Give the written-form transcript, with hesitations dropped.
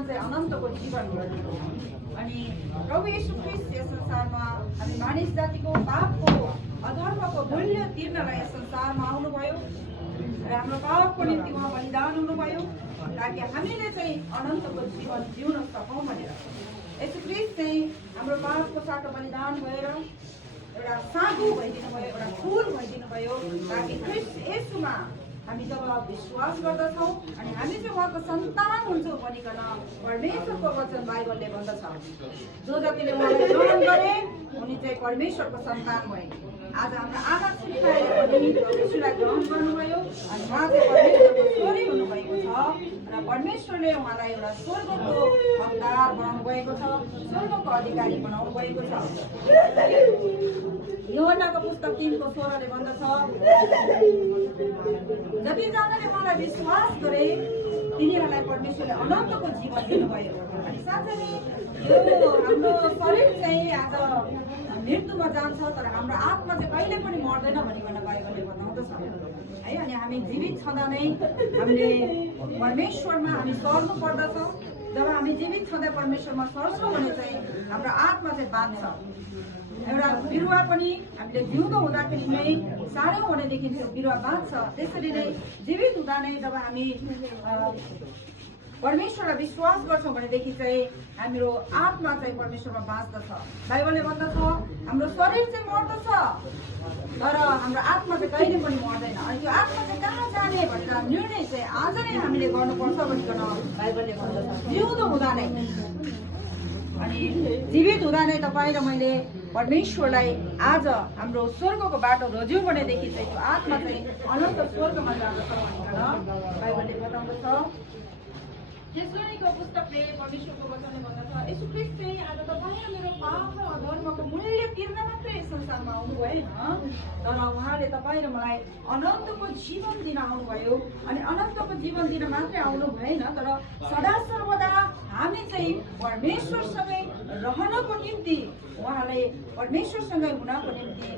सन्तान चाहिँ अनन्तको जीवन हो। अनि प्रभु येशू ख्रीष्ट यस संसारमा हामी मानिस जातिको पापको अधर्मको मूल्य तिर्नलाई यस संसारमा आउनुभयो र हाम्रो पापको निम्ति उहाँ बलिदान हुनुभयो ताकि हामीले चाहिँ अनन्तको जीवन जिउन सकौँ भनेर। येशू ख्रीष्ट चाहिँ हाम्रो पापको साटो बलिदान भएर एउटा साधु भइदिनु भयो, एउटा फुल भइदिनु भयो ताकि ख्रीष्ट येशूमा हामी जब विश्वास गर्दछौँ अनि हामी चाहिँ उहाँको सन्तान हुन्छौँ भनिकन परमेश्वरको वचन बाइबलले भन्दछ। जो जतिले उहाँलाई ग्रहण गरे उनी चाहिँ परमेश्वरको सन्तान भए। आज हाम्रो आमा श्रीमाले पनि यीशुलाई ग्रहण गर्नुभयो अनि उहाँ चाहिँ परमेश्वरको छोरी हुनुभएको छ र परमेश्वरले उहाँलाई एउटा स्वर्गको हकदार बनाउनु भएको छ, स्वर्गको अधिकारी बनाउनु भएको छ। यूहन्नाको पुस्तक 3:16ले भन्दछ, जतिजनाले मलाई विश्वास गरे तिनीहरूलाई परमेश्वरले अनन्तको जीवन दिनुभयो। अनि साथै यो हाम्रो शरीर चाहिँ आज मृत्युमा जान्छ तर हाम्रो आत्मा चाहिँ कहिले पनि मर्दैन भनिकन बाइबलले बताउँदछ है। अनि हामी जीवित छँदा नै हामीले परमेश्वरमा हामी सर्नु पर्दछ। जब हामी जीवित छँदै परमेश्वरमा सर्छौँ भने चाहिँ हाम्रो आत्मा चाहिँ बाँच्छ। एउटा बिरुवा पनि हामीले जिउँदो हुँदाखेरि नै सानो हुनेदेखि त्यो बिरुवा बाँच्छ। त्यसरी नै जीवित हुँदा नै जब हामी परमेश्वरलाई विश्वास गर्छौँ भनेदेखि चाहिँ हाम्रो आत्मा चाहिँ परमेश्वरमा बाँच्दछ। बाइबलले भन्दछ हाम्रो शरीर चाहिँ मर्दछ तर हाम्रो आत्मा चाहिँ कहिले पनि मर्दैन। अनि यो आत्मा चाहिँ कहाँ जाने भनेर निर्णय चाहिँ आज नै हामीले गर्नुपर्छ भनिकन बाइबलले भन्दछ, जिउँदो हुँदा नै। अनि जीवित हुँदा नै तपाईँ र मैले परमेश्वरलाई आज हाम्रो स्वर्गको बाटो रोज्यौँ भनेदेखि चाहिँ त्यो आत्मा चाहिँ अनन्त स्वर्गमा जाँदछ भनिकन बाइबलले बताउँदछ। त्यसैको पुस्तकले परमेश्वरको वचनले भन्दछ, येशू ख्रीष्ट चाहिँ आज तपाईँ र मेरो पाप र अधर्मको मूल्य तिर्न मात्रै यस संसारमा आउनु भएन तर उहाँले तपाईँ र मलाई अनन्तको जीवन दिन आउनुभयो। अनि अनन्तको जीवन दिन मात्रै आउनु भएन तर सदा सर्वदा हामी चाहिँ परमेश्वरसँगै रहनको निम्ति, उहाँलाई परमेश्वरसँगै हुनको निम्ति